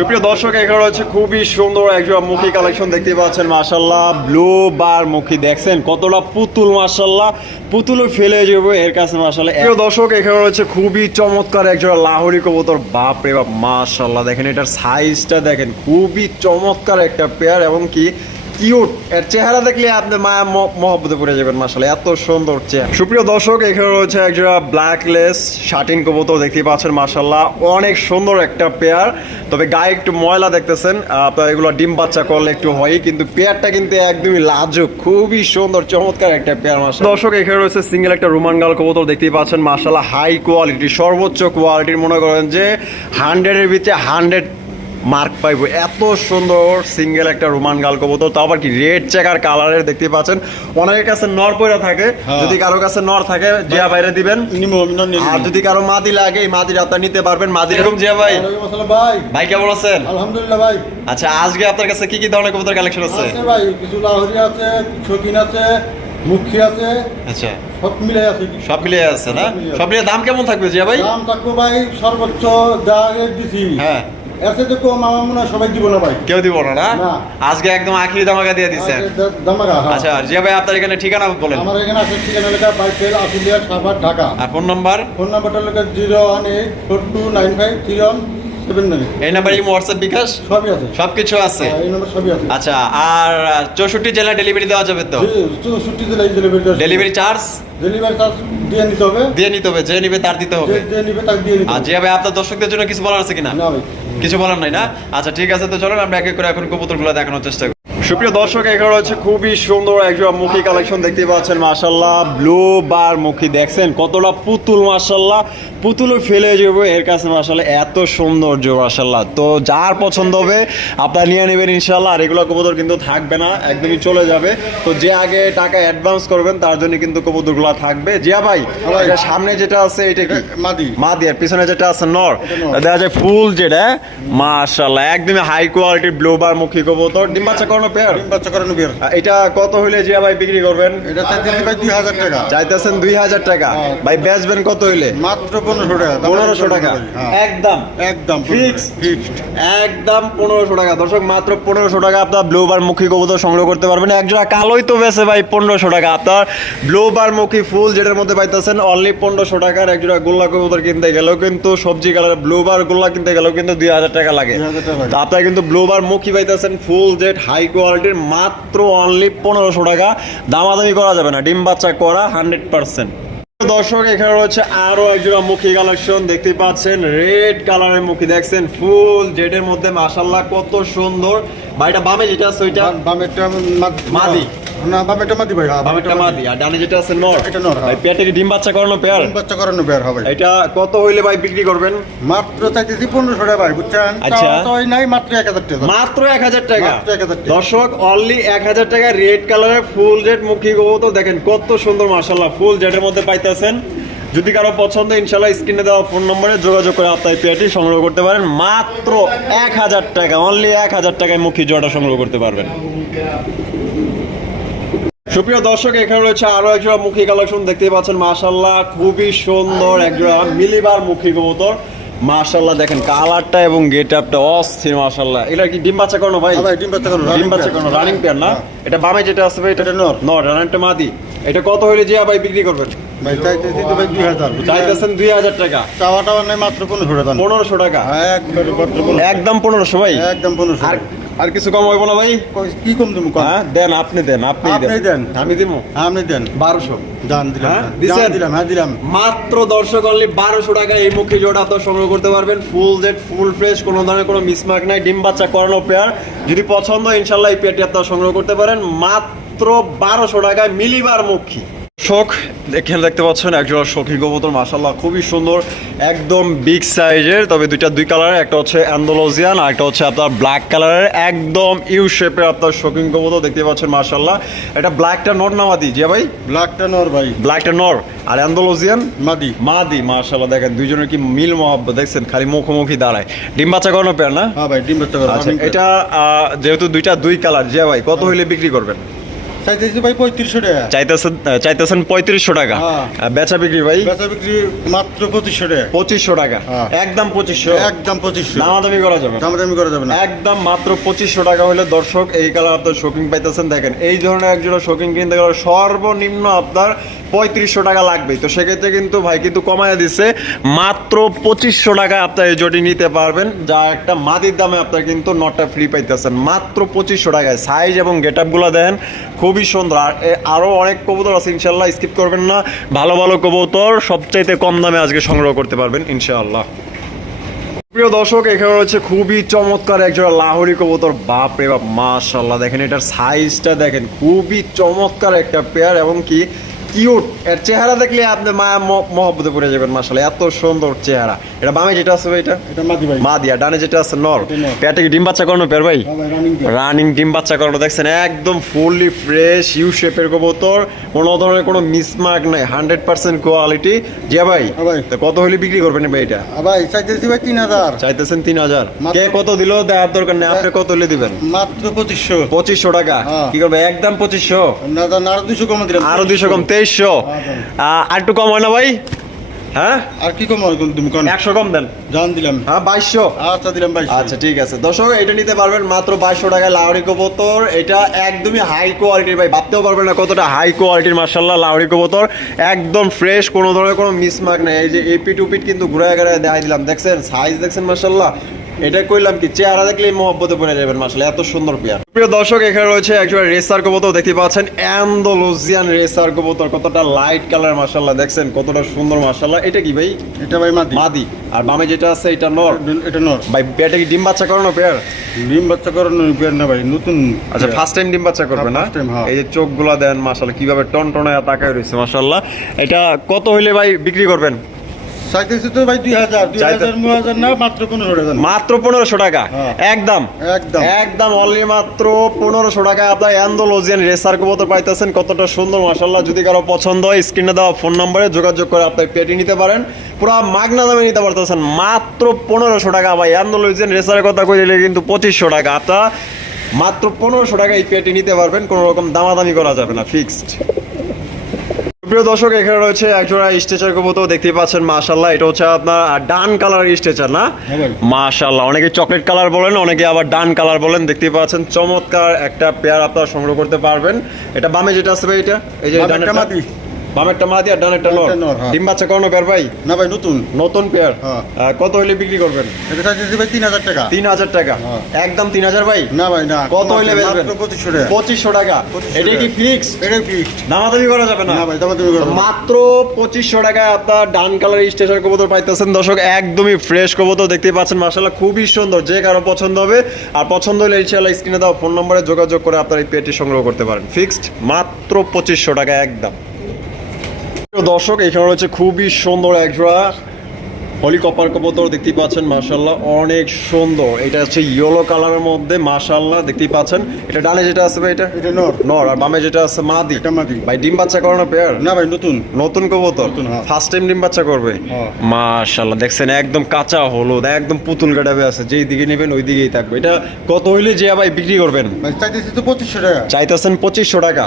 সুপ্রিয় দর্শক, এখানে রয়েছে খুবই সুন্দর একজন মুখি কালেকশন দেখতে পাচ্ছেন মাসাল্লাহ ব্লু বার মুখি, দেখছেন? কতটা পুতুল মাসাল্লাহ পুতুলও ফেলে যাবে, এর কাছে মাসাল্লাহ প্রিয় দর্শক, এখানে রয়েছে খুবই চমৎকার একজন লাহোরি কবুতর। বাপ রে বাপ মাসাল্লাহ দেখেন, এটার সাইজটা দেখেন, খুবই চমৎকার একটা পেয়ার এবং কি কিউট এর চেহারা দেখলে আপনি মায়া মহব্বতে পড়ে যাবেন মাসালে এত সুন্দর চেহারা। সুপ্রিয় দর্শক, এখানে রয়েছে একজোড়া ব্ল্যাক লেস শাটিন কবুতর দেখতে পাচ্ছেন মাসাল্লাহ অনেক সুন্দর একটা পেয়ার তবে গায়ে একটু ময়লা দেখতেছেন। আপনার এগুলো ডিম বাচ্চা করলে একটু হয় কিন্তু পেয়ারটা কিন্তু একদমই লাজুক। খুবই সুন্দর, চমৎকার একটা পেয়ার মাসা দর্শক, এখানে রয়েছে সিঙ্গেল একটা রোমান গাল কবুতর, দেখতেই পাচ্ছেন মাসাল্লাহ হাই কোয়ালিটি সর্বোচ্চ কোয়ালিটির মনে করেন যে হান্ড্রেডের ভিতরে হান্ড্রেড মার্ক পাইবো। এত সুন্দর সিঙ্গেল একটা রোমান গাল কবুতর। তাও আবার কি রেড চেকার কালারের দেখতে পাচ্ছেন। অনেকের কাছে নর পয়রা থাকে। হ্যাঁ। যদি কারও কাছে নর থাকে জিয়া বাইরে দিবেন। নিমো আর যদি কারও মাদি লাগে এই মাদির আপনার নিতে পারবেন। মাদি এরকম জিয়া ভাই। ভাই। কেমন আছেন? আলহামদুলিল্লাহ ভাই। আচ্ছা আজকে আপনার কাছে কি কি ধরনের কবুতর কালেকশন আছে? ভাই কিছু লাহরি আছে শৌখিন আছে মুখী আছে। আচ্ছা। সব মিলে আছে। সব মিলিয়ে আছে না? সব মিলিয়ে দাম কেমন থাকবে জিয়া ভাই? দাম থাকব ভাই সর্বোচ্চ যা দিছি। হ্যাঁ। এতে তো কম আমার মনে হয় সবাই দিব না ভাই। কেউ দিব না। আজকে একদম আখিরি দামাকা দিয়ে দিচ্ছেন। হ্যাঁ। আচ্ছা জিয়া ভাই আপনার এখানে ঠিকানা বলেন। আমার এখানে আছে ঠিকানা লেখা বাইকেল আশুলিয়া সাভার ঢাকা। আর ফোন নাম্বার? ফোন নাম্বারটা লেখা zero one eight four two nine five three one এই নাম্বারে কি হোয়াটসঅ্যাপ বিকাশ? সবই আছে। সবকিছু আছে? হ্যাঁ, আছে। আচ্ছা আর চৌষট্টি জেলা ডেলিভারি দেওয়া যাবে তো? ছুটি দিলে delivery delivery charge delivery charge দিয়ে নিতে হবে। দিয়ে নিতে হবে যে নিবে তার দিতে হবে। যে যে নিবে তাকে দিয়ে নিতে আর হবে। ভাই আপনার দর্শকদের জন্য কিছু বলার আছে কিনা? না ভাই। কিছু বলার নাই না? আচ্ছা ঠিক আছে তো চলুন আমরা এক এক করে এখন কবুতরগুলো দেখানোর চেষ্টা করি। সুপ্রিয় দর্শক এখানে হচ্ছে খুবই সুন্দর একজন মুখী কালেকশন দেখতে পাচ্ছেন মাশাল্লাহ ব্লু বার মুখী দেখছেন? কতটা পুতুল মাশাল্লাহ পুতুলও ফেলে যাবে এর কাছে মাশাল্লাহ এত সৌন্দর্য মাশাল্লাহ তো যার পছন্দ হবে আপনারা নিয়ে নেবেন ইনশাল্লাহ আর এগুলো কবুতর কিন্তু থাকবে না একদমই চলে যাবে। তো যে আগে টাকা অ্যাডভান্স করবেন তার জন্য কিন্তু কবুতরগুলো থাকবে। জিয়া ভাই ভাই। সামনে যেটা আছে এটা কি? মাদি। মা দিয়ে পিছনে যেটা আছে নর। দেখা যায় ফুল যেটা মাশাল্লাহ একদমই হাই কোয়ালিটির ব্লোবার মুখী কবুতর। ডিম বাচ্চা করানো পেয়ার ডিম বাচ্চা করানো বিয়ার। এটা কত হইলে জিয়া ভাই বিক্রি করবেন? এটা চাইতে ভাই দুই হাজার টাকা। চাইতেছেন দুই হাজার টাকা। হ্যাঁ। ভাই বেচবেন কত হইলে? মাত্র পনেরোশো টাকা। পনেরোশো টাকা। হ্যাঁ। একদম। একদম Fixed. ফিক্সড একদম পনেরোশো টাকা। দর্শক মাত্র পনেরোশো টাকা আপনার ব্লোবার মুখী কবুতর সংগ্রহ করতে পারবেন। একজোড়া কালোই তো বেছে ভাই পনেরোশো টাকা। আপনার ব্লোবার মুখী ফুল যেটার মধ্যে পাইতেছেন অনলি পনেরোশো টাকার একজোড়া গোল্লা কবুতর কিনতে গেলেও কিন্তু সবজি কালার ব্লোবার গোল্লা কিনতে গেলেও কিন্তু দুই হাজার টাকা লাগে। 2000 টাকা লাগে। তো আপনার কিন্তু ব্লোবার মুখী পাইতেছেন ফুল জেট হাই কোয়ালিটির মাত্র অনলি পনেরোশো টাকা। দামাদামি করা যাবে না। ডিম বাচ্চা করা হান্ড্রেড পার্সেন্ট দর্শক এখানে রয়েছে আরও একজন মুখী কালেকশন দেখতে পাচ্ছেন রেড কালারের মুখী। দেখছেন ফুল জেডের মধ্যে মাসাল্লাহ কত সুন্দর। ভাইটা বামে যেটা আছে ওইটা? বামেরটা মাদি। না বামেরটা মাদি ভাই হ্যাঁ, বামেরটা মাদি আর ডানে যেটা আছে নর। এটা নর, হ্যাঁ। ভাই পেটে কি ডিম বাচ্চা করানো পেয়ার? ডিম বাচ্চা করানো বিয়ার হবে। এটা কত হইলে ভাই বিক্রি করবেন? মাত্র চাইতেছি পনেরোশো টাকা ভাই বুঝছেন? আচ্ছা। ওই নাই মাত্র এক হাজার টাকা। মাত্র এক হাজার টাকা। মাত্র 1000 টাকা। দর্শক অনলি এক হাজার টাকা রেড কালারের ফুল রেড মুখী তো দেখেন কত সুন্দর মার্শাল্লাহ ফুল জেটের মধ্যে পাইতেছেন। যদি কারও পছন্দ ইনশাল্লাহ স্ক্রিনে দেওয়া ফোন নম্বরে যোগাযোগ করে আপনার পেয়ারটি সংগ্রহ করতে পারেন। মাত্র এক হাজার টাকা অনলি এক হাজার টাকায় মুখী জোড়াটা সংগ্রহ করতে পারবেন। সুপ্রিয় দর্শক এখানে রয়েছে আরও একজোড়া মুখী কালেকশন দেখতে পাচ্ছেন। মাশাল্লাহ খুবই সুন্দর একজোড়া মিলিবার মুখী কবুতর। মাশাল্লাহ দেখেন কালারটা এবং গেট আপটা অস্থির মাশাল্লাহ এটা কি ডিম বাচ্চা করানো ভাই? হ্যাঁ ভাই, ডিম বাচ্চা করানো, ডিম বাচ্চা pair। রানিং পেয়ার না? হ্যাঁ। এটা বামে যেটা আছে ভাই এটা নর। নর রানারটা মাদি। এটা কত হইলে জিয়া ভাই বিক্রি করবেন? ভাই চাইতেছি তো ভাই দুই হাজার। চাইতেছেন দুই হাজার টাকা। চাওয়া টাওয়া নাই মাত্র পনেরোশো টাকা। পনেরোশো টাকা? একবারে একদম পনেরোশো ভাই? একদম পনেরোশো। আর আর কিছু কম হইব না ভাই? কি কম তুমি হ্যাঁ দেন আপনি দেন আপনি আপনি দেন। আমি দিব হ্যাঁ, আপনি দেন। বারোশো। জান দিলাম হ্যাঁ, দিলাম হ্যাঁ দিলাম। মাত্র দর্শক অনলি বারোশো টাকা এই মুখী জোড়া আপনার সংগ্রহ করতে পারবেন। ফুল জেড ফুল ফ্রেশ কোনো ধরনের কোনো মিসমার্ক নাই। ডিম বাচ্চা করানো পেয়ার যদি পছন্দ ইনশাল্লাহ এই পেয়ারটি আপনারা সংগ্রহ করতে পারেন। মাত্র বারোশো টাকায় মিলিবার মুখী। শোক এখানে দেখতে পাচ্ছেন একজোড়া সখী কবুতর মাসাল্লাহ খুবই সুন্দর একদম বিগ সাইজের তবে দুইটা দুই কালারের একটা হচ্ছে অ্যান্ডোলজিয়ান আর একটা হচ্ছে আপনার ব্ল্যাক কালারের একদম ইউ শেপের আপনার শৌখিন কবুতর দেখতে পাচ্ছেন মাসাল্লাহ এটা ব্ল্যাকটা নট নামাদি জিয়া ভাই? ব্ল্যাকটা নর ভাই। ব্ল্যাকটা নর। আর অ্যান্ডোলজিয়ান মাদি। মাদি মাশাল্লাহ দেখেন দুইজনের কি মিল মহব্বত দেখছেন খালি মুখোমুখি দাঁড়ায়। ডিম বাচ্চা করানো পেয়ার না? হ্যাঁ ভাই ডিম বাচ্চা আচ্ছা এটা যেহেতু দুইটা দুই কালার জিয়া ভাই কত হইলে বিক্রি করবেন? চাইতেছি ভাই পঁয়ত্রিশশো টাকা। চাইতেছেন চাইতেছেন পঁয়ত্রিশশো টাকা। হ্যাঁ। বেচা বিক্রি ভাই? বেচা বিক্রি মাত্র পঁচিশশো টাকা। পঁচিশশো টাকা। হ্যাঁ। একদম পঁচিশশো। একদম পঁচিশশো। দামাদামি করা যাবে। দামাদামি করা যাবে না। একদম মাত্র পঁচিশশো টাকা হলে দর্শক এই কালার আপনার শোকিং পাইতেছেন। দেখেন এই ধরনের একজোড়া শোকিং কিনতে গেলে সর্বনিম্ন আপনার পঁয়ত্রিশশো টাকা লাগবে। তো সেক্ষেত্রে কিন্তু ভাই কিন্তু কমায় দিচ্ছে। মাত্র পঁচিশশো টাকায় আপনার এই জটি নিতে পারবেন। যা একটা মাদির দামে আপনার কিন্তু নটটা ফ্রি পাইতেছেন। মাত্র পঁচিশশো টাকায়। সাইজ এবং গেট আপগুলো দেখেন, খুবই সুন্দর। আর আরও অনেক কবুতর আছে ইনশাল্লাহ স্কিপ করবেন না। ভালো ভালো কবুতর, সবচাইতে কম দামে আজকে সংগ্রহ করতে পারবেন, ইনশাআল্লাহ। প্রিয় দর্শক, এখানে রয়েছে খুবই চমৎকার একজোড়া লাহোরি কবুতর। বাপ রে বাপ মাশাল্লাহ দেখেন এটার সাইজটা দেখেন, খুবই চমৎকার একটা পেয়ার এবং কি কিউট। এর চেহারা দেখলে আপনি ম- মহব্বতে পড়ে যাবেন মাশাল্লাহ এত সুন্দর চেহারা। এটা বামে যেটা আছে ভাই এটা? এটা মাদি ভাই। মা দিয়া ডানে যেটা আছে নর। কি ডিম বাচ্চা করানো পেয়ার ভাই? হ্যাঁ। রানিং ডিম। বাচ্চা করানো দেখছেন? একদম ফুললি ফ্রেশ ইউ শেপের কবুতর। কোনো ধরনের কোনো মিসমার্ক নাই হান্ড্রেড পার্সেন্ট কোয়ালিটি জিয়া ভাই হ্যাঁ তো কত হলে বিক্রি করবেন ভাই এটা? ভাই চাইতেছি ভাই তিন হাজার। চাইতেছেন তিন হাজার। কে কত দিল? দেওয়ার দরকার নেই। আপনি কত হলে দিবেন? মাত্র পঁচিশশো। পঁচিশশো টাকা। হ্যাঁ। কি করবে? একদম পঁচিশশো। আরও দুশো কম দিলাম। আরও দুইশো কম। তেইশশো হ্যাঁ, আর একটু কম হয় না ভাই? হ্যাঁ? আর কি কম তুমি কোন? একশো কম দেন। জান দিলাম। হ্যাঁ বাইশশো। আচ্ছা দিলাম ভাই আচ্ছা ঠিক আছে। দর্শক এটা নিতে পারবেন মাত্র বাইশশো টাকায় কবুতর। এটা একদমই হাই কোয়ালিটির ভাই ভাবতেও পারবেন না কতটা হাই কোয়ালিটির মার্শাল্লাহ লাউরি কবুতর। একদম ফ্রেশ কোনো ধরনের কোনো মিসমার্ক নেই। এই যে কিন্তু ঘুরে ঘুরে দেখাই দিলাম। দেখছেন? সাইজ দেখছেন মার্শাল্লাহ এটা কইলাম কি চেহারা দেখলেই মহব্বতে পড়ে যাবেন মার্শাল্লাহ এত সুন্দর পেয়ার। প্রিয় দর্শক এখানে রয়েছে একজন রেসার কবুতর দেখতে পাচ্ছেন অ্যান্ডোলুজিয়ান রেসার কবুতর কতটা লাইট কালার মার্শাল্লাহ দেখছেন কতটা সুন্দর মার্শাল্লাহ এটা কি ভাই? এটা ভাই মাদি। মাদি। আর বামে যেটা আছে এটা নর। এটা নর। ভাই পেয়ারটা কি ডিম বাচ্চা করানো পেয়ার? ডিম বাচ্চা করানো পেয়ার না ভাই নতুন আচ্ছা ফার্স্ট টাইম ডিম বাচ্চা করবে হ্যাঁ, না? হ্যাঁ। এই যে চোখগুলো দেন মাশাআল্লাহ কীভাবে টন টনে তাকায় রয়েছে মাশাআল্লাহ। এটা কত হইলে ভাই বিক্রি করবেন? চাইতেছি তো ভাই দুই হাজার দুই হাজার নয় হাজার না মাত্র পনেরো হাজার মাত্র পনেরোশো টাকা। হ্যাঁ। একদম। একদম। একদম অনলি মাত্র পনেরোশো টাকায় আপনার অ্যান্ডোলজিয়ান রেসার কবুতর পাইতেছেন কতটা সুন্দর যদি কারও পছন্দ হয় স্ক্রিনে দেওয়া ফোন নম্বরে যোগাযোগ করে আপনার পেটি নিতে পারেন। পুরো মাগনা দামে নিতে পারতেছেন মাত্র পনেরোশো টাকা। ভাই অ্যান্ডোলজিয়ান রেসারের কথা কইলে কিন্তু পঁচিশশো টাকা। আপনার মাত্র পনেরোশো টাকা এই পেটি নিতে পারবেন কোনো রকম দামাদামি করা যাবে না ফিক্সড প্রিয় দর্শক এখানে রয়েছে একজোড়া স্টেচার কবুতর দেখতেই পাচ্ছেন মাশাল্লাহ এটা হচ্ছে আপনার ডান কালার স্টেচার না? হ্যাঁ। মাশাল্লাহ অনেকে চকলেট কালার বলেন অনেকে আবার ডান কালার বলেন। দেখতে পাচ্ছেন চমৎকার একটা পেয়ার আপনারা সংগ্রহ করতে পারবেন। এটা বামে যেটা আসবে এটা? এই যে বামেরটা মাদি। বামেরটা মাদি আর নর। নর, হ্যাঁ। ডিম বাচ্চা করানো পেয়ার ভাই? না ভাই নতুন। নতুন পেয়ার হ্যাঁ। কত হইলে বিক্রি করবেন? এটা চাইতেছি ভাই তিন হাজার টাকা। তিন হাজার টাকা। হ্যাঁ। একদম তিন হাজার ভাই? না ভাই না। কত হইলে বেচবেন? পঁচিশশো টাকা। পঁচিশশো টাকা। এটা কি টাকা। ফিক্সড এটা ফিক্সড দামাদামি করা যাবে না। ভাই দামা তুমি করো। মাত্র পঁচিশশো টাকায় আপনার ডান কালার স্টেশন কবুতর পাইতেছেন। দর্শক একদমই ফ্রেশ কবুতর দেখতে পাচ্ছেন। মার্শাল্লাহ খুবই সুন্দর। যে কারও পছন্দ হবে আর পছন্দ হলে ইনশাল্লাহ স্ক্রিনে দেওয়া ফোন নম্বরে যোগাযোগ করে আপনার এই পেটি সংগ্রহ করতে পারেন। ফিক্সড মাত্র পঁচিশশো টাকা একদম। দর্শক এখানে রয়েছে খুবই সুন্দর এক জোড়া হলিকপার কবুতর দেখতেই পাচ্ছেন মাশাল্লাহ অনেক সুন্দর। এটা হচ্ছে ইয়েলো কালারের মধ্যে মাশাল্লাহ দেখতেই পাচ্ছেন। এটা ডানে যেটা আছে ভাই এটা? এটা নর। নর আর বামে যেটা আছে মাদি। এটা মাদি। ভাই ডিম বাচ্চা করানো পেয়ার না ভাই নতুন। নতুন কবুতর? নতুন, হ্যাঁ। ফার্স্ট টাইম ডিম বাচ্চা করবে? হ্যাঁ। মাশাল্লাহ দেখছেন একদম কাঁচা হলুদ একদম পুতুল কাটাবে আছে। যেই দিকে নেবেন ওই দিকেই থাকবে। এটা কত হইলে যে ভাই বিক্রি করবেন? চাইতেছি তো পঁচিশশো টাকা। চাইতেছেন পঁচিশশো টাকা।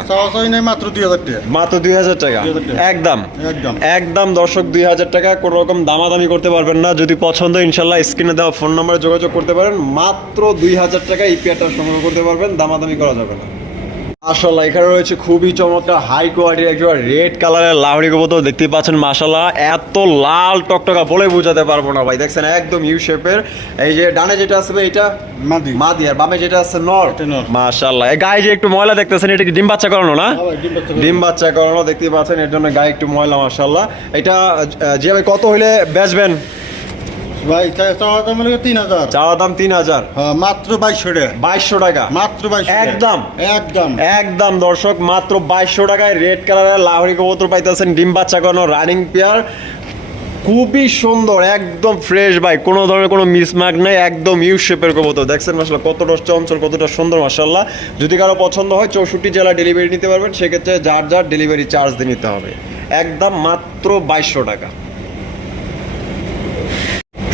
মাত্র দুই হাজার টাকা। মাত্র দুই হাজার টাকা? 2000 টাকা। একদম। একদম। একদম দর্শক দুই হাজার টাকা কোনো রকম দামাদামি করতে পারবেন না। যদি পছন্দ, ইনশাল্লাহ স্ক্রিনে দেওয়া ফোন নাম্বারে যোগাযোগ করতে পারেন। মাত্র দুই হাজার টাকা এই পেয়ারটা সংগ্রহ করতে পারবেন। দামাদামি করা যাবে না। মাশাল্লাহ এখানে রয়েছে খুবই চমৎকার হাই কোয়ালিটির একজন রেড কালারের লাহড়ি কবুতর দেখতে পাচ্ছেন মাশাল্লাহ এত লাল টকটকা বলে বোঝাতে পারব না ভাই দেখছেন একদম ইউ শেপের এই যে ডানে যেটা আছে ভাই, এটা? মাদি। মাদি আর বামে যেটা আছে নর। মাশাল্লাহ এই গায়ে যে একটু ময়লা দেখতেছেন এটা কি ডিম বাচ্চা করানো না? হ্যাঁ ডিম বাচ্চা করানো। দেখতেই পাচ্ছেন এর জন্য গায়ে একটু ময়লা মাশাল্লাহ এটা যে ভাই কত হইলে বেচবেন? ভাই চাওয়া দাম হলো তিন হাজার। চাওয়া দাম তিন হাজার। মাত্র বাইশশো টাকা। বাইশশো টাকা। মাত্র বাইশশো একদম? একদম। একদম দর্শক মাত্র বাইশশো টাকায় রেড কালারের লাহরি কবুতর পাইতেছেন ডিম বাচ্চা করানো রানিং পেয়ার খুবই সুন্দর একদম ফ্রেশ ভাই। কোনো ধরনের কোনো মিসমার্ক নেই একদম ইউ শেপের কবুতর। দেখছেন মাসাল্লাহ কতটা চঞ্চল কতটা সুন্দর মাসাল্লাহ যদি কারও পছন্দ হয় চৌষট্টি জেলা ডেলিভারি নিতে পারবেন। সেক্ষেত্রে যার যার ডেলিভারি চার্জ দিয়ে নিতে হবে। একদম মাত্র বাইশশো টাকা।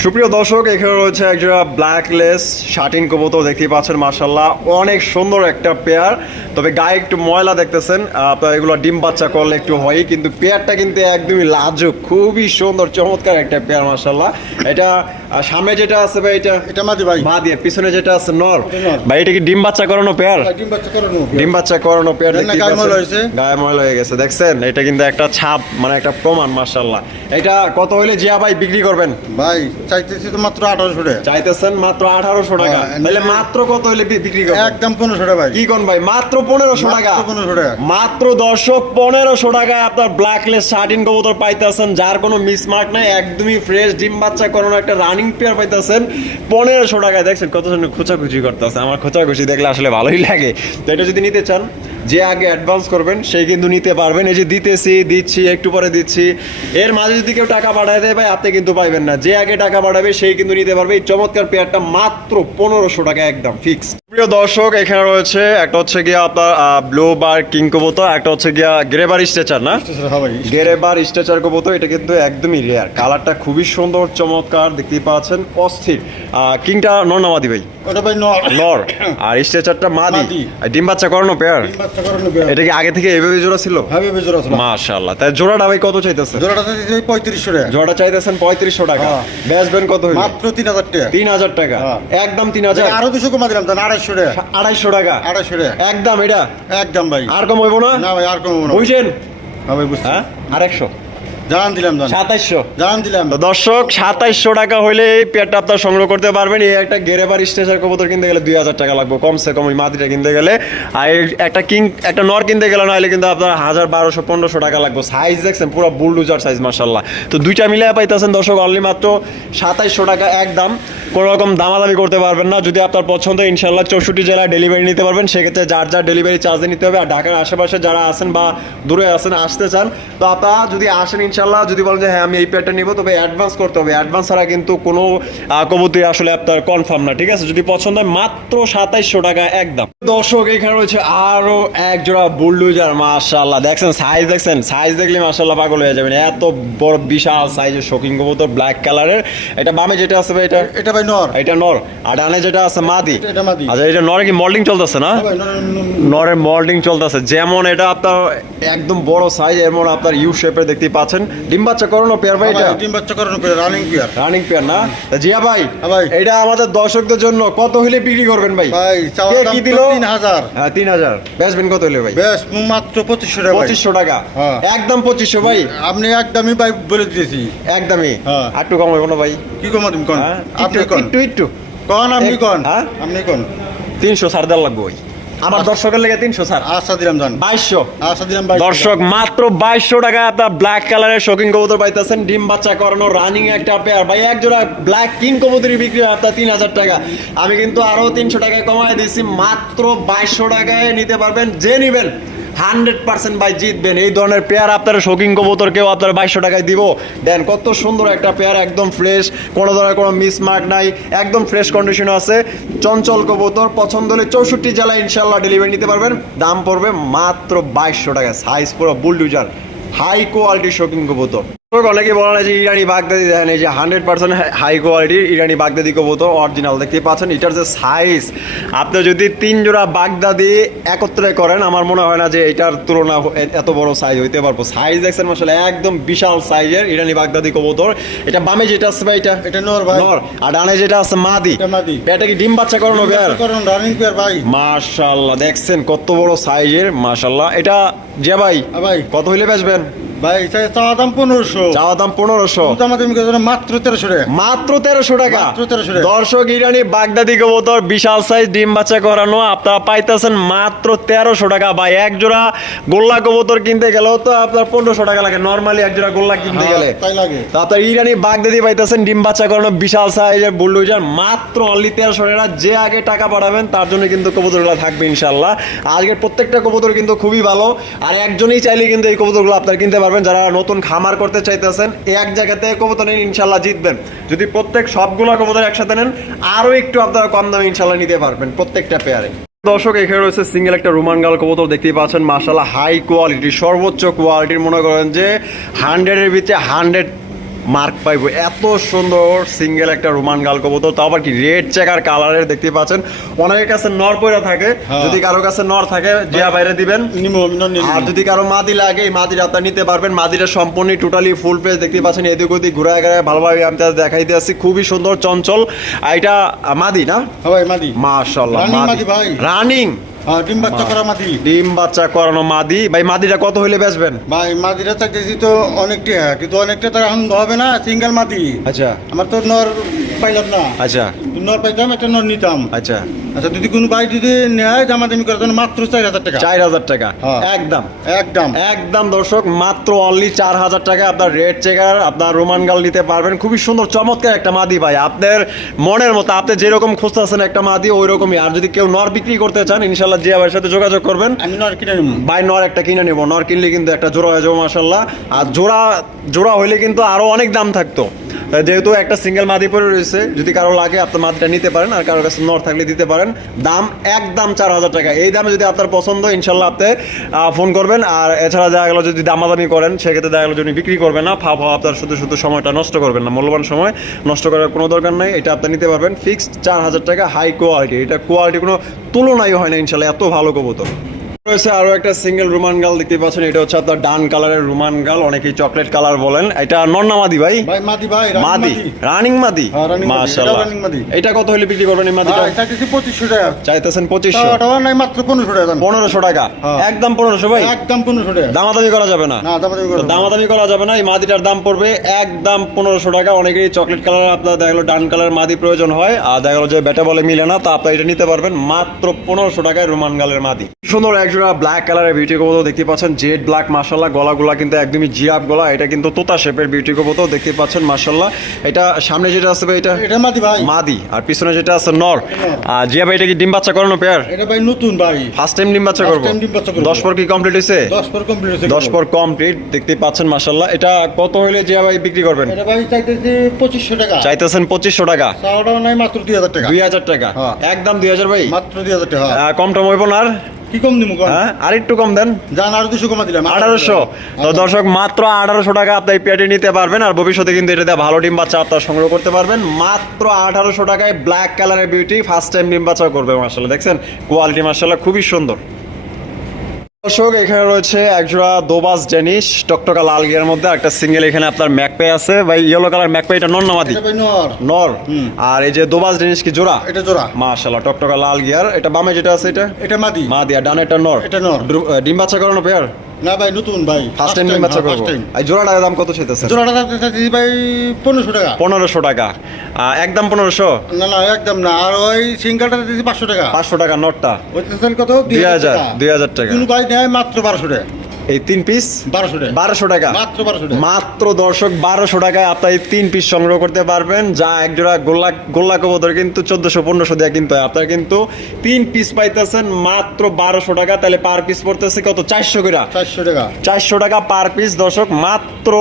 সুপ্রিয় দর্শক, এখানে রয়েছে একজোড়া ব্ল্যাকলেস শাটিন কবুতর দেখতেই পাচ্ছেন মার্শাল্লাহ অনেক সুন্দর একটা পেয়ার তবে গায়ে একটু ময়লা দেখতেছেন। আপনার এগুলো ডিম বাচ্চা করলে একটু হয়, কিন্তু পেয়ারটা কিন্তু একদমই লাজুক। খুবই সুন্দর, চমৎকার একটা পেয়ার মার্শাল্লাহ এটা আহ, সামনে যেটা আছে ভাই এটা এটা মাদি ভাই। পিছনে যেটা আছে নর। ভাই এটা কি ডিম বাচ্চা করানো পেয়ার? ডিম বাচ্চা করানো ডিম বাচ্চা করানো পেয়ার গায়ে ময়লা হয়েছে। গায়ে ময়লা হয়ে গেছে দেখছেন? এটা কিন্তু একটা ছাপ মানে একটা প্রমাণ মার্শাল্লাহ এটা কত হইলে জিয়া ভাই বিক্রি করবেন? ভাই চাইতেছি তো মাত্র আঠারোশো টাকা। চাইতেছেন মাত্র আঠারোশো টাকা। হ্যাঁ, তাহলে মাত্র কত হইলে বিক্রি করবেন? একদম পনেরোশো টাকা ভাই। কি কোন ভাই? মাত্র পনেরোশো টাকা। মাত্র 1500 টাকা। মাত্র দর্শক পনেরোশো টাকায় আপনার ব্ল্যাকলেস শার্টিন কবুতর পাইতেছেন। যার কোনো মিসমার্ক নাই একদমই ফ্রেশ ডিম বাচ্চা করানো একটা রানিং পেয়ার পাইতেছেন, পনেরোশো টাকায় দেখছেন কত সুন্দর খোঁচাখুচি করতেছে। আমার খোঁচাখুচি দেখলে আসলে ভালোই লাগে। তো এটা যদি নিতে চান যে আগে অ্যাডভান্স করবেন সেই কিন্তু নিতে পারবেন। এই যে দিতেছি দিচ্ছি একটু পরে দিচ্ছি। এর মাঝে যদি কেউ টাকা পাঠায় দেয় ভাই আপনি কিন্তু পাইবেন না। যে আগে টাকা পাঠাবে সেই কিন্তু নিতে পারবে। এই চমৎকার পেয়ারটা মাত্র পনেরোশো টাকা একদম ফিক্স প্রিয় দর্শক এখানে রয়েছে একটা হচ্ছে গিয়া আপনার ব্লু বার কিং কবুতর একটা হচ্ছে গিয়া গ্রেবার স্ট্রেচার না? ভাই গেরেবার স্ট্রেচার কবুতর এটা কিন্তু একদমই রেয়ার কালারটা খুবই সুন্দর চমৎকার দেখতেই পাচ্ছেন অস্থির। কিংটা নর নামাদি ভাই? ওটা ভাই নর। নর। আর স্ট্রেচারটা মাদি। ডিম বাচ্চা করানো পেয়ার এটা কি আগে থেকে এভাবে জোড়া ছিল? হ্যাঁ, এভাবে জোড়া ছিল। মাশাআল্লাহ। তাই জোড়াটা ভাই কত চাইতেছে? জোড়াটা চাইতেছে 3500 টাকা। জোড়াটা চাইতেছেন 3500 টাকা। হ্যাঁ। বেচবেন কত হইল? মাত্র 3000 টাকা। 3000 টাকা। হ্যাঁ। একদম 3000 আরও 200 কমা দিলাম তাহলে 250 টাকা। 250 টাকা। 250 টাকা। একদম এটা? একদম ভাই। আর কম হইবো না? না ভাই আর কম হইবো না। বুঝছেন? ভাই বুঝছেন হ্যাঁ? আর 100 জান দিলাম সাতাইশশো। জান দিলাম। দর্শক সাতাইশশো টাকা হলে এই আপনার সংগ্রহ করতে পারবেন। এই একটা গেরেবার স্টেশন কবুতর কিনতে গেলে দুই হাজার টাকা লাগবে। কমসে কম ওই মাদিটা কিনতে গেলে। আর একটা কিং একটা নর কিনতে গেলে নাহলে কিন্তু আপনার হাজার বারোশো পনেরোশো টাকা লাগবে। সাইজ দেখছেন পুরো বুলডুজার সাইজ মার্শাল্লাহ তো দুইটা মিলে পাইতেছেন দর্শক অনলি মাত্র সাতাইশশো টাকা একদম কোনো রকম দামাদামি করতে পারবেন না। যদি আপনার পছন্দ ইনশাল্লাহ চৌষট্টি জেলায় ডেলিভারি নিতে পারবেন। সেক্ষেত্রে যার যার ডেলিভারি চার্জে নিতে হবে। আর ঢাকার আশেপাশে যারা আছেন বা দূরে আছেন আসতে চান তো আপনারা যদি আসেন ইনশাল্লাহ যদি বলেন যে হ্যাঁ আমি এই পেয়ারটা নিব তবে অ্যাডভান্স করতে হবে। অ্যাডভান্স ছাড়া কিন্তু কোনো আহ, কবুতরি আসলে আপনার কনফার্ম না ঠিক আছে? যদি পছন্দ হয় মাত্র সাতাইশশো টাকা একদম। দর্শক এখানে রয়েছে আরও এক জোড়া বুল্ডুজার মাশাল্লাহ দেখছেন সাইজ দেখছেন? সাইজ দেখলে মাশাল্লাহ পাগল হয়ে যাবেন। এত বড় বিশাল সাইজের শোকিং কবুতর ব্ল্যাক কালারের এটা বামে যেটা আছে ভাই এটা? এটা ভাই নর। এটা নর। আর ডানে যেটা আছে মাদি। এটা- মাদি। আচ্ছা এটা নরে কি মল্ডিং চলতেছে না? হ্যাঁ নর- মল্ডিং চলতেছে। যেমন এটা আপনার একদম বড় সাইজ এমন আপনার ইউ শেপের দেখতেই পাচ্ছেন। ডিম বাচ্চা করানো পেয়ার ভাই এটা? ভাই, ডিম বাচ্চা করানো pair running pair. Running pair না? জিয়া ভাই হ্যাঁ ভাই। এটা আমাদের দর্শকদের জন্য কত হইলে বিক্রি করবেন ভাই? ভাই চাওয়ার দাম দিল? তিন হাজার হ্যাঁ তিন হাজার বেচবেন কত হইলে ভাই? বেশ মাত্র পঁচিশশো টাকা ভাই। পঁচিশশো টাকা। হ্যাঁ। একদম পঁচিশশো ভাই। আপনি একদমই ভাই বলে দিয়েছি একদমই। হ্যাঁ। আর একটু কম হইব না ভাই? কি কমা তুমি কন? হ্যাঁ আপনি কন? একটু একটু। কন আপনি কন? আপনি কন? তিনশো সার দেওয়ার লাগবে ওই আমার দর্শকের লেগে তিনশো স্যার। আশা দিলাম জান। বাইশশো। আশা দিলাম দর্শক মাত্র বাইশশো টাকা আপনার ব্ল্যাক কালারের শোকিং কবুতর পাইতেছেন। ডিম বাচ্চা করানো রানিং একটা পেয়ার ভাই এক জোড়া ব্ল্যাক কিং কবুতরি বিক্রি হয় আপনার তিন হাজার টাকা। আমি কিন্তু আরও তিনশো টাকায় কমায় দিয়েছি মাত্র বাইশশো টাকায় নিতে পারবেন যে নিবেন। হান্ড্রেড পার্সেন্ট বাই জিতবেন। এই ধরনের পেয়ার আপনারা শৌকিং কবুতর কেউ আপনার বাইশশো টাকায় দিব। দেন কত সুন্দর একটা পেয়ার, একদম ফ্রেশ কোনো ধরনের কোনো মিসমার্ক নাই, একদম ফ্রেশ কন্ডিশন আছে। চঞ্চল কবুতর, পছন্দ হলে চৌষট্টি জেলা ইনশাল্লাহ ডেলিভারি নিতে পারবেন। দাম পড়বে মাত্র বাইশশো টাকা সাইজ পুরো বুলডুজার হাই কোয়ালিটি শৌকিং কবুতর। অনেকে বলা হয় যে ইরানি বাগদাদি দেখেন এই যে হান্ড্রেড পার্সেন্ট হাই কোয়ালিটির ইরানি বাগদাদি কবুতর অরিজিনাল দেখতে পাচ্ছেন এটার যে সাইজ আপনি যদি তিন জোড়া বাগদাদি একত্রে করেন আমার মনে হয় না যে এটার তুলনা এত বড় সাইজ হইতে পারব। সাইজ দেখছেন আসলে একদম বিশাল সাইজের ইরানি বাগদাদি কবুতর। এটা বামে যেটা আছে ভাই এটা এটা নর ভাই। নর। আর ডানে যেটা আছে মাদি। মাদি। এটা কি ডিম বাচ্চা করানো বের করুন রানিং পেয়ার ভাই। মাশাল্লাহ দেখছেন কত বড় সাইজের মাশাল্লাহ এটা যে ভাই হ্যাঁ ভাই। কত হইলে বেচবেন? ভাই চাওয়া দাম পনেরোশো। চাওয়া দাম পনেরোশো। মাত্র তেরোশো টাকা। মাত্র তেরোশো টাকা। মাত্র 1300 টাকা। দর্শক ইরানি বাগদাদি কবুতর বিশাল সাইজ ডিম বাচ্চা করানো আপনারা পাইতেছেন মাত্র তেরোশো টাকা। এক জোড়া গোল্লা কবুতর কিনতে গেলেও তো আপনার পনেরোশো টাকা লাগে। নর্মালি এক জোড়া গোল্লা কিনতে হ্যাঁ, গেলে। তাই লাগে। তো আপনার ইরানি বাগদাদি পাইতেছেন ডিম বাচ্চা করানো বিশাল সাইজের বুলডোজার মাত্র অনলি তেরোশো টাকা। যে আগে টাকা পাঠাবেন তার জন্য কিন্তু কবুতরগুলো থাকবে ইনশাল্লাহ আজকের প্রত্যেকটা কবুতর কিন্তু খুবই ভালো। আর একজনই চাইলে কিন্তু এই কবুতরগুলো আপনার কিনতে পারবেন যারা নতুন খামার করতে চাইতেছেন এক জায়গাতে কবুতর নিন ইনশাল্লাহ জিতবেন। যদি প্রত্যেক সবগুলো কবুতর একসাথে নেন, আরও একটু আপনারা কম দামে ইনশাল্লাহ নিতে পারবেন প্রত্যেকটা পেয়ারে দর্শক, এখানে রয়েছে সিঙ্গেল একটা রোমান গাল কবুতর, দেখতেই পাচ্ছেন মাসাল্লাহ হাই কোয়ালিটি সর্বোচ্চ কোয়ালিটির মনে করেন যে হান্ড্রেডের ভিতরে হান্ড্রেড মার্ক পাইবো। এত সুন্দর সিঙ্গেল একটা রোমান গাল কবুতর। তাও আবার কি রেড চেকার কালারের দেখতে পাচ্ছেন? অনেকের কাছে নর পয়রা থাকে হ্যাঁ। যদি কারও কাছে নর থাকে জিয়া বাইরে দিবেন। আর যদি কারও মাদি লাগে এই মাদির আপনার নিতে পারবেন। মাদিটা সম্পূর্ণ টোটালি ফুল পেজ দেখতে পাচ্ছেন। এদিক ওদিক ঘুরায় ঘুরায় ভালোভাবে আমি তাদের দেখাই দিয়ে দিয়েছি খুবই সুন্দর চঞ্চল। আর এটা মাদি না? হ্যাঁ মাদি। মাশাল্লাহ রানিং হ্যাঁ ডিম বাচ্চা করা মাদি। ডিম বাচ্চা করানো মাদি। ভাই মাদিটা কত হইলে বেচবেন? ভাই মাদিরা চাইতেছি তো অনেকটা কিন্তু অনেকটা তো এখন হবে না সিঙ্গেল মাদি। আচ্ছা। আমার তো নর পাইলাম না। আচ্ছা। নর পাইতাম একটা নর নিতাম। আচ্ছা। আচ্ছা যদি কোনো ভাই যদি নেয় দামাদামি করে তাহলে মাত্র চার হাজার টাকা। চার হাজার টাকা। একদম। একদম। একদম দর্শক মাত্র অনলি চার হাজার টাকা। আপনার রেড চেকার আপনার রোমান গাল নিতে পারবেন। খুবই সুন্দর চমৎকার একটা মাদি ভাই। আপনার মনের মতো আপনি যেরকম খুঁজতেছেন একটা মাদি ওই রকমই আর যদি কেউ নর বিক্রি করতে চান ইনশাল্লাহ জিয়া ভাইয়ের সাথে যোগাযোগ করবেন। আমি নর কিনে নেব। ভাই নর একটা কিনে নেব। নর কিনলে কিন্তু একটা জোড়া হয়ে যাব মাসাল্লাহ আর জোড়া জোড়া হইলে কিন্তু আরও অনেক দাম থাকতো। যেহেতু একটা সিঙ্গেল মাদি পরে রয়েছে, যদি কারও লাগে আপনার মাদিটা নিতে পারেন আর কারোর কাছে নর থাকলে দিতে পারেন। দাম একদম চার হাজার টাকা। এই দামে যদি আপনার পছন্দ, ইনশাল্লাহ আপনি ফোন করবেন। আর এছাড়া দেখা গেলো যদি দামাদামি করেন, সেক্ষেত্রে দেখা গেলো যদি বিক্রি করবেন না। ফা ফা আপনার শুধু শুধু সময়টা নষ্ট করবেন না। মূল্যবান সময় নষ্ট করার কোনো দরকার নেই। এটা আপনি নিতে পারবেন। ফিক্সড চার হাজার টাকা, হাই কোয়ালিটি। এটা কোয়ালিটি কোনো তুলনাই হয় না, ইনশাল্লাহ। এত ভালো কবুতর। রয়েছে আরও একটা সিঙ্গেল রোমান গাল দেখতে পাচ্ছেন এটা হচ্ছে আপনার ডান কালারের রোমান গাল অনেকেই চকলেট কালার বলেন। এটা নন্নামাদি ভাই? ভাই মাদি ভাই মাদি রানিং মাদি? হ্যাঁ, মাদি। মাশাআল্লাহ। মাদি। এটা কত হলে বিক্রি করবেন এই মাদিটা? টাকা। চাইতেছেন টাকা নাই মাত্র টাকা টাকা? হ্যাঁ। একদম ভাই? একদম টাকা। দামাদামি করা যাবে না। না দামাদামি করা যাবে না। এই মাদিটার দাম পড়বে একদম পনেরোশো টাকা। অনেকেই চকলেট কালার আপনার দেখা গেলো ডান কালার মাদি প্রয়োজন হয় আর দেখা গেলো যে ব্যাটা বলে মিলে না তা আপনার এটা নিতে পারবেন মাত্র পনেরোশো টাকায় রোমান গালের মাদি। সুন্দর একজোড়া ব্ল্যাক কালারের বিউটি কবুতর দেখতে পাচ্ছেন জেড ব্ল্যাক মাসাল্লাহ গলাগুলা কিন্তু একদমই জিরাপ গলা এটা কিন্তু তোতা শেপের বিউটি কবুতর দেখতে পাচ্ছেন মাসাল্লাহ এটা সামনে যেটা আছে ভাই এটা? এটা মাদি ভাই। মাদি আর পিছনে যেটা আছে নর। আর জিয়া ভাই এটা কি ডিম বাচ্চা করানো পেয়ার এটা ভাই নতুন ভাই। ফার্স্ট টাইম ডিম বাচ্চা করব? ডিম বাচ্চা করব। দশ পর কি কমপ্লিট হয়েছে দশ পর কমপ্লিট হয়েছে দশ পর কমপ্লিট দেখতে পাচ্ছেন মাসাল্লাহ এটা কত হইলে জিয়া ভাই বিক্রি করবেন? এটা ভাই চাইতেছি পঁচিশশো টাকা। চাইতেছেন পঁচিশশো টাকা। চাওয়াটাও নাই মাত্র দুই হাজার টাকা। দুই হাজার টাকা। হ্যাঁ। একদম দুই হাজার ভাই? মাত্র দুই হাজার টাকা আহ, কম টম হইব না আর? কি কম দিমু হ্যাঁ আর একটু কম দেন। জান আর দুশো কমা দিলাম। আঠারোশো। তো দর্শক মাত্র আঠারোশো টাকা আপনি পেটে নিতে পারবেন আর ভবিষ্যতে কিন্তু এটা ভালো ডিম বাচ্চা আপনার সংগ্রহ করতে পারবেন। মাত্র আঠারোশো টাকায় ব্ল্যাক কালারের বিউটি ফার্স্ট টাইম ডিম বাচ্চা করবে মার্শাল্লাহ দেখছেন? কোয়ালিটি মার্শাল্লাহ খুবই সুন্দর। দর্শক এখানে রয়েছে একজোড়া দোবাস ডেনিশ টকটকা লাল গিয়ার মধ্যে একটা সিঙ্গেল। এখানে আপনার ম্যাকপে আছে। ভাই ইয়েলো কালার ম্যাকপে এটা নন নামাদি নর। নর? আর এই যে দোবাস ডেনিশ কি জোড়া? এটা জোড়া। মাশাল্লাহ টকটকা লাল গিয়ার। এটা বামে যেটা আছে এটা? এটা মাদি। মাদি আর ডান এটা নর? এটা নর। ডিম বাচ্চা করানো পেয়ার না ভাই নতুন ভাই। ফার্স্ট টাইম বাচ্চা করব। এই জোড়াটার দাম কত চাইতেছেন? জোড়াটার দাম চাইতেছি ভাই পনেরোশো টাকা। পনেরোশো টাকা। আহ, একদম পনেরোশো? না না একদম না। আর ওই সিঙ্গেলটা দিয়েছি পাঁচশো টাকা। পাঁচশো টাকা নটটা। ওই কত? দুই হাজার দুই হাজার টাকা। কোনো ভাই নেয় মাত্র বারোশো টাকা। এই তিন পিস বারোশো টাকা। বারোশো টাকা। মাত্র বারোশো টাকা। মাত্র দর্শক বারোশো টাকায় আপনার এই তিন পিস সংগ্রহ করতে পারবেন যা একজোড়া গোল্লা গোল্লা কবুতর কিন্তু চোদ্দশো পনেরোশো দেওয়া কিন্তু। আপনার কিন্তু তিন পিস পাইতেছেন মাত্র বারোশো টাকা তাহলে পার পিস পড়তেছে কত? চারশো করে। চারশো টাকা। চারশো টাকা পার পিস দর্শক মাত্র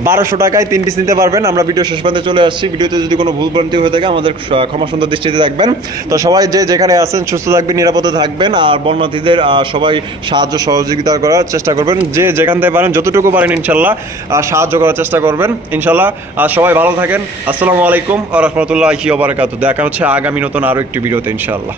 বারোশো টাকায় তিন পিস নিতে পারবেন। আমরা ভিডিও শেষ পর্যন্ত চলে আসছি। ভিডিওতে যদি কোনো ভুল ভ্রান্তি হয়ে থাকে আমাদের ক্ষমা সুন্দর দৃষ্টিতে থাকবেন। তো সবাই যে যেখানে আছেন সুস্থ থাকবেন নিরাপদে থাকবেন। আর বর্ণার্থীদের আহ, সবাই সাহায্য সহযোগিতা করার চেষ্টা করবেন। যে যেখান থেকে পারেন যতটুকু পারেন ইনশাল্লাহ সাহায্য করার চেষ্টা করবেন। ইনশাল্লাহ আর সবাই ভালো থাকেন। আসসালামু আলাইকুম আ রহমতুল্লাহ বারাকাতু দেখা হচ্ছে আগামী নতুন আরও একটি ভিডিওতে ইনশাল্লাহ।